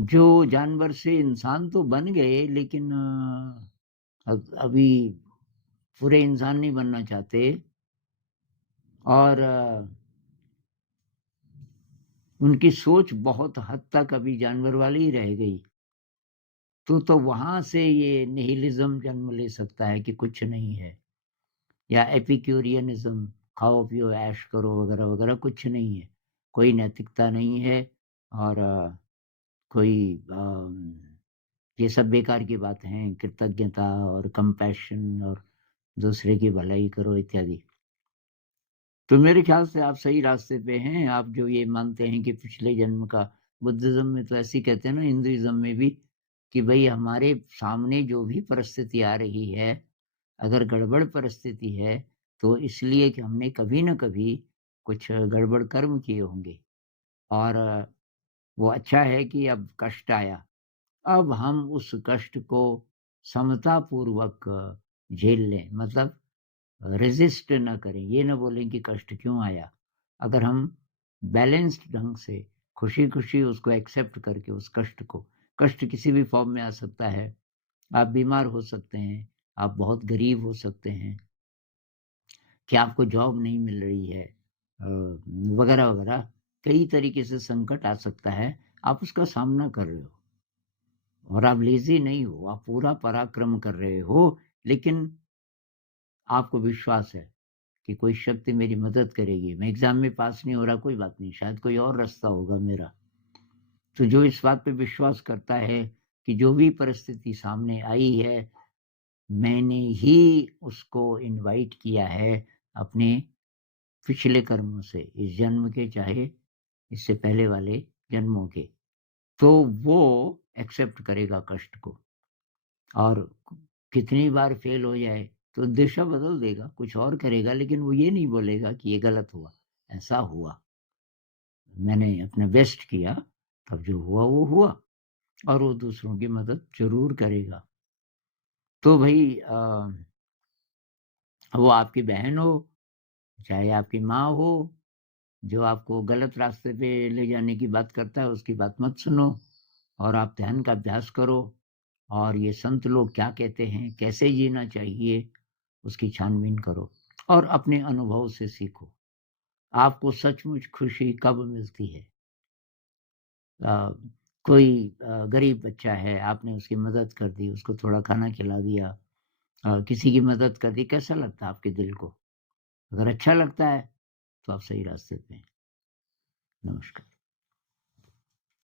जो जानवर से इंसान तो बन गए, लेकिन अभी पूरे इंसान नहीं बनना चाहते, और उनकी सोच बहुत हद तक अभी जानवर वाली ही रह गई। तो वहाँ से ये निहिलिज़्म जन्म ले सकता है कि कुछ नहीं है, या एपिक्यूरियनिज़्म, खाओ पियो ऐश करो वगैरह-वगैरह, कुछ नहीं है। कोई नैतिकता नहीं है, और कोई ये सब बेकार की बातें हैं, कृतज्ञता और कंपैशन और दूसरे की भलाई करो इत्यादि। तो मेरे ख्याल से आप सही रास्ते पे हैं, आप जो ये मानते हैं कि पिछले जन्म का, बुद्धिज़्म में तो ऐसे ही कहते हैं ना, हिंदुइज़्म में भी, कि भई हमारे सामने जो भी परिस्थिति आ रही है, अगर गड़बड़ परिस्थिति है, तो इसलिए कि हमने कभी न कभी कुछ गड़बड़ कर्म किए होंगे, और वो अच्छा है कि अब कष्ट आया। अब हम उस कष्ट को समतापूर्वक झेल लें, मतलब रेज़िस्ट ना करें, ये ना बोलें कि कष्ट क्यों आया। अगर हम बैलेंस्ड ढंग से, खुशी-खुशी उसको एक्सेप्ट करके उस कष्ट को, कष्ट किसी भी फ़ॉर्म में आ सकता है, आप बीमार हो सकते हैं, आप बहुत गरीब हो सकते हैं, कि आपको जॉब नहीं मिल रही है, वगैरह-वगैरह, कई तरीके से संकट आ सकता है, आप उसका सामना कर रहे हो। और आप लेज़ी नहीं हो, आप पूरा पराक्रम कर रहे हो, लेकिन आपको विश्वास है कि कोई शक्ति मेरी मदद करेगी। मैं एग्ज़ाम में पास नहीं हो रहा, कोई बात नहीं, शायद कोई और रास्ता होगा मेरा। तो जो इस बात पे विश्वास करता है कि जो भी परिस्थिति सामने आई है, मैंने ही उसको इनवाइट किया है अपने पिछले कर्मों से, इस जन्म के चाहे इससे पहले वाले जन्मों के, तो वो एक्सेप्ट करेगा कष्ट को। और कितनी बार फेल हो जाए, तो दिशा बदल देगा, कुछ और करेगा, लेकिन वो ये नहीं बोलेगा कि ये गलत हुआ, ऐसा हुआ। मैंने अपना बेस्ट किया, तब जो हुआ वो हुआ, और वो दूसरों की मदद ज़रूर करेगा। तो भई वो आपकी बहन हो, चाहे आपकी माँ हो, जो आपको गलत रास्ते पे ले जाने की बात करता है, उसकी बात मत सुनो, और आप ध्यान का अभ्यास करो, और ये संत लोग क्या कहते हैं, कैसे जीना चाहिए, उसकी छानबीन करो, और अपने अनुभव से सीखो। आपको सचमुच खुशी कब मिलती है? अ, कोई गरीब बच्चा है, आपने उसकी मदद कर दी, उसको थोड़ा खाना खिला दिया, किसी की मदद कर दी, कैसा लगता है आपके दिल को? अगर अच्छा लगता है, तो आप सही रास्ते पे हैं। नमस्कार।